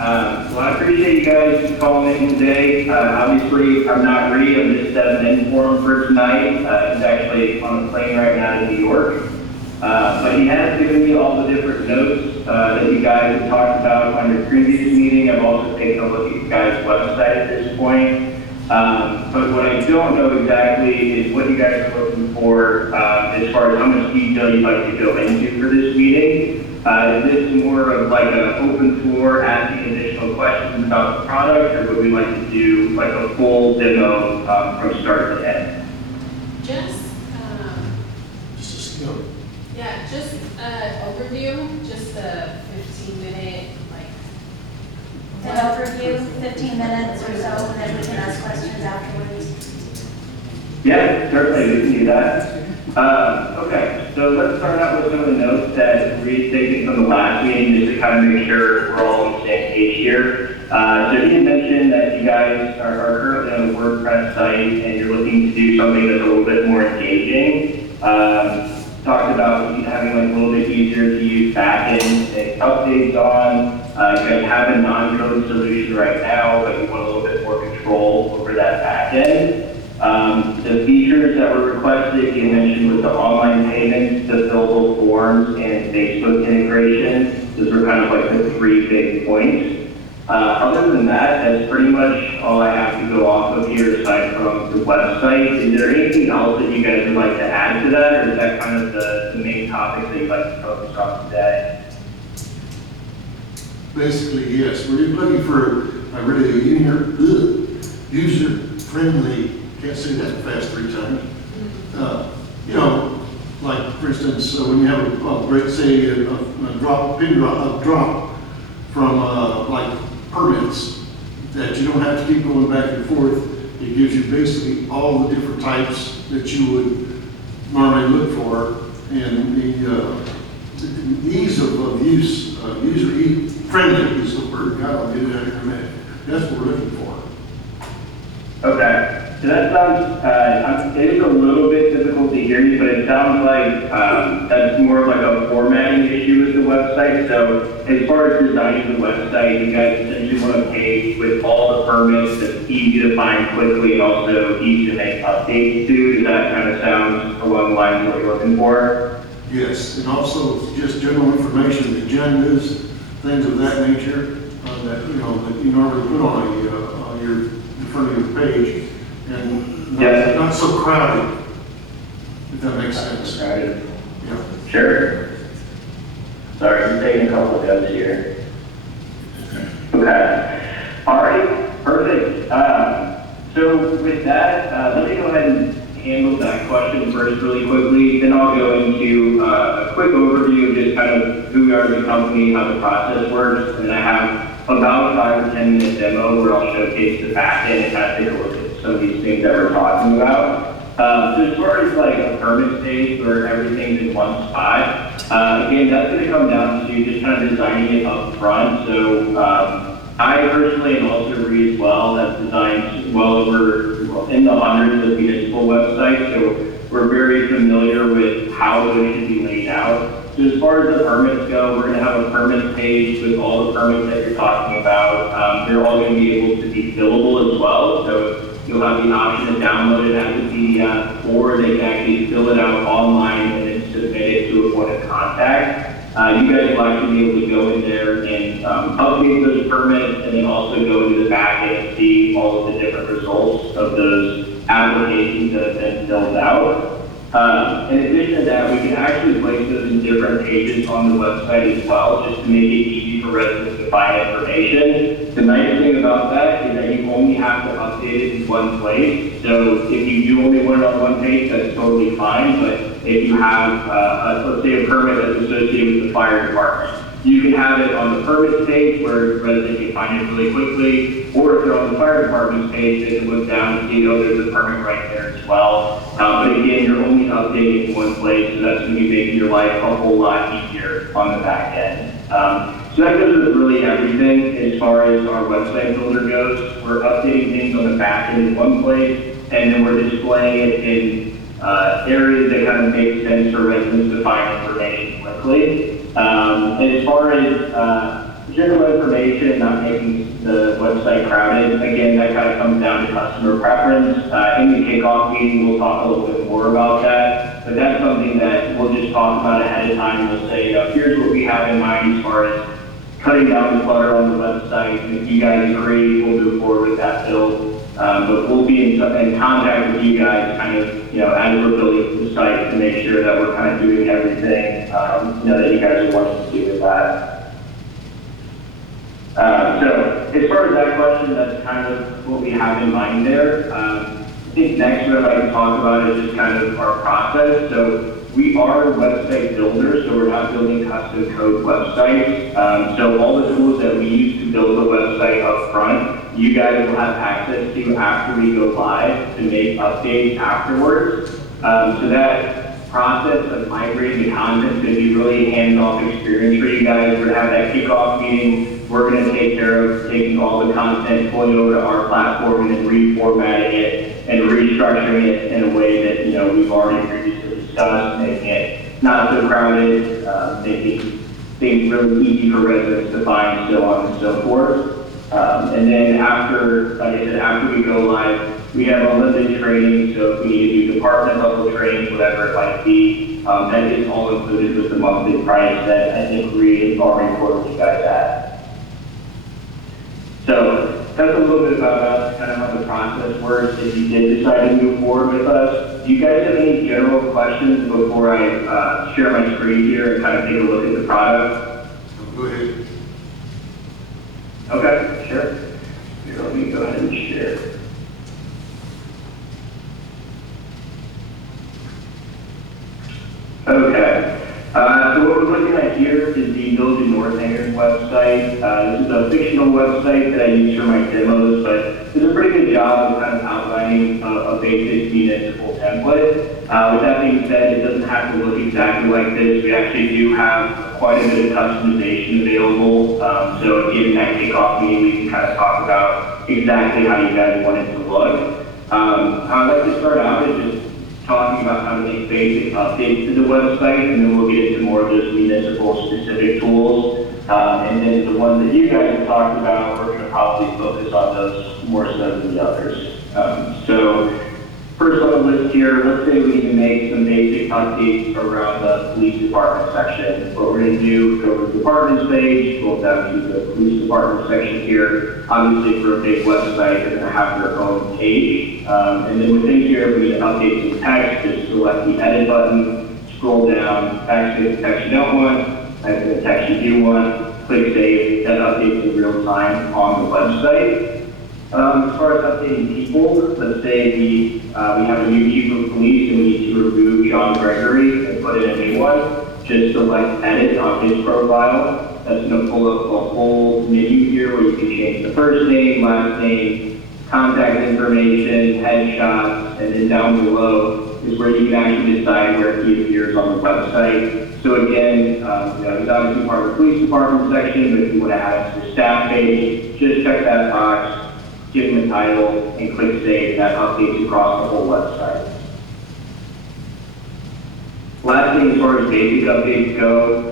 Well, I appreciate you guys calling in today. Obviously, I'm not Reed. I'm just stepping in for him for tonight. He's actually on a plane right now to New York. But he has given me all the different notes that you guys have talked about on your previous meeting. I've also taken a look at you guys' website at this point. But what I don't know exactly is what you guys are looking for as far as how much detail you'd like to go into for this meeting. Is this more of like an open floor asking additional questions about the product, or would we like to do like a full demo from start to end? Just, Just a skill. yeah, just overview, just a 15-minute, like, An overview, 15 minutes or so, and then we can ask questions afterwards. Yeah, certainly we can do that. Okay, so let's start out with some of the notes that Reed's taken from the last meeting just to kind of make sure we're all on the same page here. So he had mentioned that you guys are currently on the WordPress site and you're looking to do something that's a little bit more engaging. Talked about having like a little bit easier to use backend and updates on. You guys have a non-code solution right now, but you want a little bit more control over that backend. The features that were requested, you mentioned with the online payments, the fillable forms, and Facebook integration. Those were kind of like the three big points. Other than that, that's pretty much all I have to go off of here aside from the website. Is there anything else that you guys would like to add to that, or is that kind of the main topics that you'd like to focus on today? Basically, yes. We're looking for a really user-friendly, can't say that fast 3 times. You know, like for instance, when you have a drop from like permits that you don't have to keep going back and forth. It gives you basically all the different types that you would normally look for, and the ease of use, user-friendly is the word. God, I'll get it out of your minute. That's what we're looking for. Okay. So that sounds, it is a little bit difficult to hear you, but it sounds like that's more of like a formatting issue with the website. So as far as designing the website, you guys essentially want a page with all the permits that's easy to find quickly and also easy to make updates to. Does that kind of sound along the lines of what you're looking for? Yes, and also just general information, agendas, things of that nature that you normally put on your in front of your page. And not so crowded, if that makes sense. Crowded. Yeah. Sure. Sorry, I'm taking a couple of notes here. Okay. All right, perfect. So with that, let me go ahead and handle that question first really quickly. Then I'll go into a quick overview of just kind of who we are as a company, how the process works, and then I have about a 5 or 10 minute demo where I'll showcase the back end and kind of take a look at some of these things that we're talking about. So as far as like a permit stage where everything's in one spot, again, that's going to come down to just kind of designing it up front. So I personally, and also Reed as well, have designed well over in the hundreds of municipal websites. So we're very familiar with how those should be laid out. So as far as the permits go, we're going to have a permit page with all the permits that you're talking about. They're all going to be able to be fillable as well. So you'll have the option to download it as a PDF, or they can actually fill it out online and then submit it to a point of contact. You guys will actually be able to go in there and update those permits, and then also go into the back end and see all of the different results of those applications that have been filled out. In addition to that, we can actually place those in different pages on the website as well, just to make it easy for residents to find information. The nice thing about that is that you only have to update it in one place. So if you do only want it on one page, that's totally fine. But if you have, let's say, a permit that's associated with the fire department, you can have it on the permits page where residents can find it really quickly, or if they're on the fire department's page, they can look down and see, oh, there's a permit right there as well. But again, you're only updating in one place, so that's going to be making your life a whole lot easier on the back end. So that goes with really everything as far as our website builder goes. We're updating things on the back end in one place, and then we're displaying it in areas that kind of make sense for residents to find information quickly. As far as general information, not making the website crowded. Again, that kind of comes down to customer preference. In the kickoff meeting, we'll talk a little bit more about that, but that's something that we'll just talk about ahead of time. We'll say, here's what we have in mind as far as cutting down the clutter on the website. And if you guys agree, we'll move forward with that build. But we'll be in contact with you guys kind of, as we're building the site to make sure that we're kind of doing everything, that you guys are wanting to do with that. So as far as that question, that's kind of what we have in mind there. I think next what I'd like to talk about is just kind of our process. So we are website builders, so we're not building custom code websites. So all the tools that we use to build the website up front, you guys will have access to after we go live to make updates afterwards. So that process of migrating the content is going to be really hands-off experience for you guys. We're going to have that kickoff meeting. We're going to take care of taking all the content, pulling it over to our platform, and then reformatting it and restructuring it in a way that we've already previously discussed, making it not so crowded, making things really easy for residents to find, so on and so forth. And then after, like I said, after we go live, we have unlimited training, so if we need to do department level training, whatever it might be, that is all included with the monthly price that I think we've already quoted you guys at. So that's a little bit about us, kind of how the process works. If you did decide to move forward with us, do you guys have any general questions before I share my screen here and kind of take a look at the product? Go ahead. Okay, sure. Here, let me go ahead and share. Okay. So what we're looking at here is the Village of Northanger's website. This is a fictional website that I use for my demos, but it's a pretty good job of kind of outlining a basic municipal template. With that being said, it doesn't have to look exactly like this. We actually do have quite a bit of customization available. So in that kickoff meeting, we can kind of talk about exactly how you guys want it to look. I'd like to start out with just talking about how to make basic updates to the website, and then we'll get into more of those municipal specific tools. And then the ones that you guys have talked about, we're going to probably focus on those more so than the others. So first on the list here, let's say we need to make some basic updates around the police department section. What we're going to do, go to the departments page, go down to the police department section here. Obviously for a big website, they're going to have their own page. And then within here, we need to update some text. Just select the edit button, scroll down, backspace the text you don't want, type in the text you do want, click save. That updates in real time on the website. As far as updating people, let's say we have a new chief of police and we need to remove John Gregory and put in a new one. Just select edit on his profile. That's going to pull up a whole menu here where you can change the first name, last name, contact information, headshots, and then down below is where you can actually decide where he appears on the website. So again, he's obviously part of the police department section, but if you want to add it to the staff page, just check that box, give him a title, and click save. That updates across the whole website. Last thing, as far as basic updates go,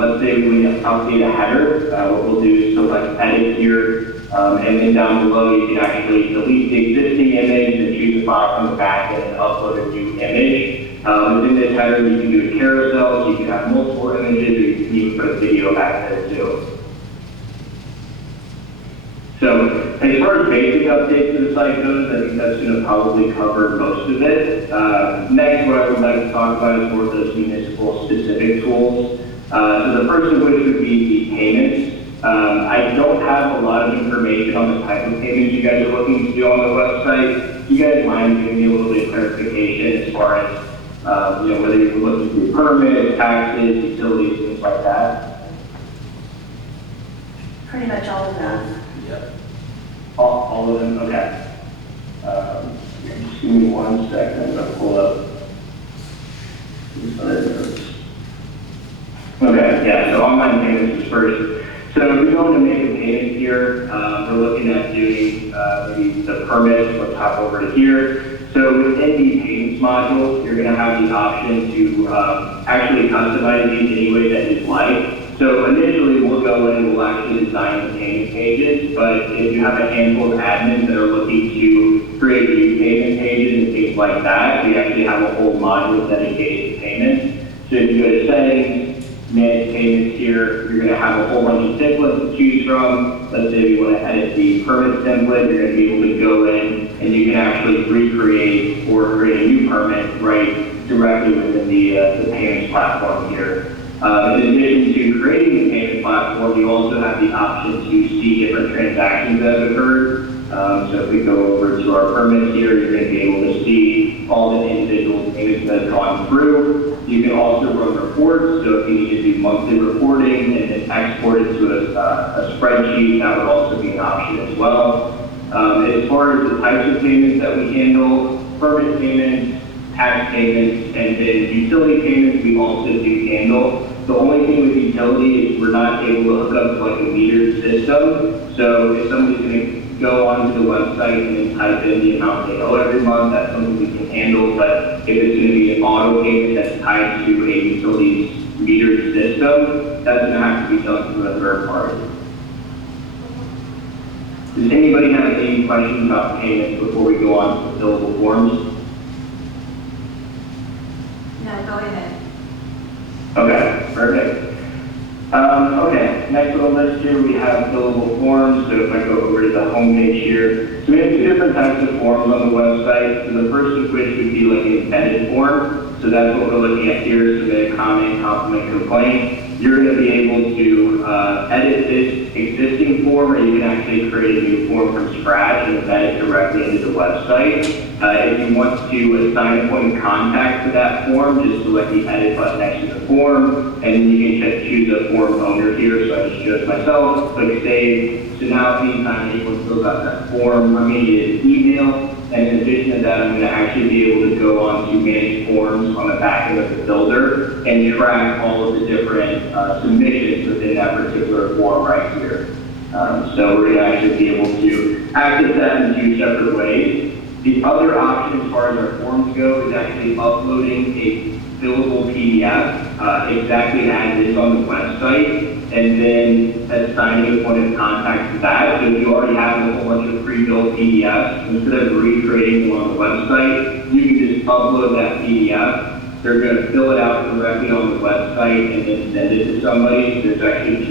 let's say we need to update a header. What we'll do is select edit here, and then down below you can actually delete the existing image and choose a file from the back end and upload a new image. Within this header, you can do a carousel, so you can have multiple images, or you can even put a video back there too. So as far as basic updates to the site goes, I think that's going to probably cover most of it. Next, what I would like to talk about is more of those municipal specific tools. So the first of which would be the payments. I don't have a lot of information on the type of payments you guys are looking to do on the website. You guys mind giving me a little bit of clarification as far as whether you're looking through permits, taxes, utilities, things like that? Pretty much all of that. Yep. All of them? Okay. Just give me 1 second. I'm going to pull up these other notes. Okay, yeah, so online payments is first. So if we go to make a payment here, we're looking at doing the permits. Let's hop over to here. So within the payments module, you're going to have the option to actually customize these any way that you'd like. So initially, we'll go in and we'll actually design the payment pages. pages, but if you have a handful of admins that are looking to create new payment pages and things like that, we actually have a whole module dedicated to payments. So if you go to settings, manage payments here, you're going to have a whole bunch of templates to choose from. Let's say you want to edit the permit template, you're going to be able to go in and you can actually recreate or create a new permit right directly within the payments platform here. In addition to creating the payment platform, you also have the option to see different transactions that have occurred. So if we go over to our permits here, you're going to be able to see all the individual payments that have gone through. You can also run reports, so if you need to do monthly reporting and then export it to a spreadsheet, that would also be an option as well. As far as the types of payments that we handle, permit payments, tax payments, and then utility payments we also do handle. The only thing with utility is we're not able to hook up to like a metered system. So if somebody's going to go onto the website and then type in the amount they owe every month, that's something we can handle. But if it's going to be an auto payment that's tied to a utility's metered system, that's going to have to be done through a third party. Does anybody have any questions about payments before we go on to the billable forms? No, go ahead. Okay, perfect. Okay, next on the list here we have billable forms. So if I go over to the home page here, so we have two different types of forms on the website. So the first of which would be like an embedded form. So that's what we're looking at here, submit a comment, compliment, complaint. You're going to be able to edit this existing form, or you can actually create a new form from scratch and embed it directly into the website. If you want to assign a point of contact to that form, just select the edit button next to the form, and then you can just choose a form owner here. So I just chose myself, click save. So now anytime anyone fills out that form, I'm going to get an email. And in addition to that, I'm going to actually be able to go on to manage forms on the back end of the builder and track all of the different submissions within that particular form right here. So we're going to actually be able to access that in two separate ways. The other option as far as our forms go is actually uploading a fillable PDF exactly as is on the website, and then assigning a point of contact to that. So if you already have a whole bunch of pre-built PDFs, instead of recreating them on the website, you can just upload that PDF. They're going to fill it out directly on the website and then send it to somebody. So there's actually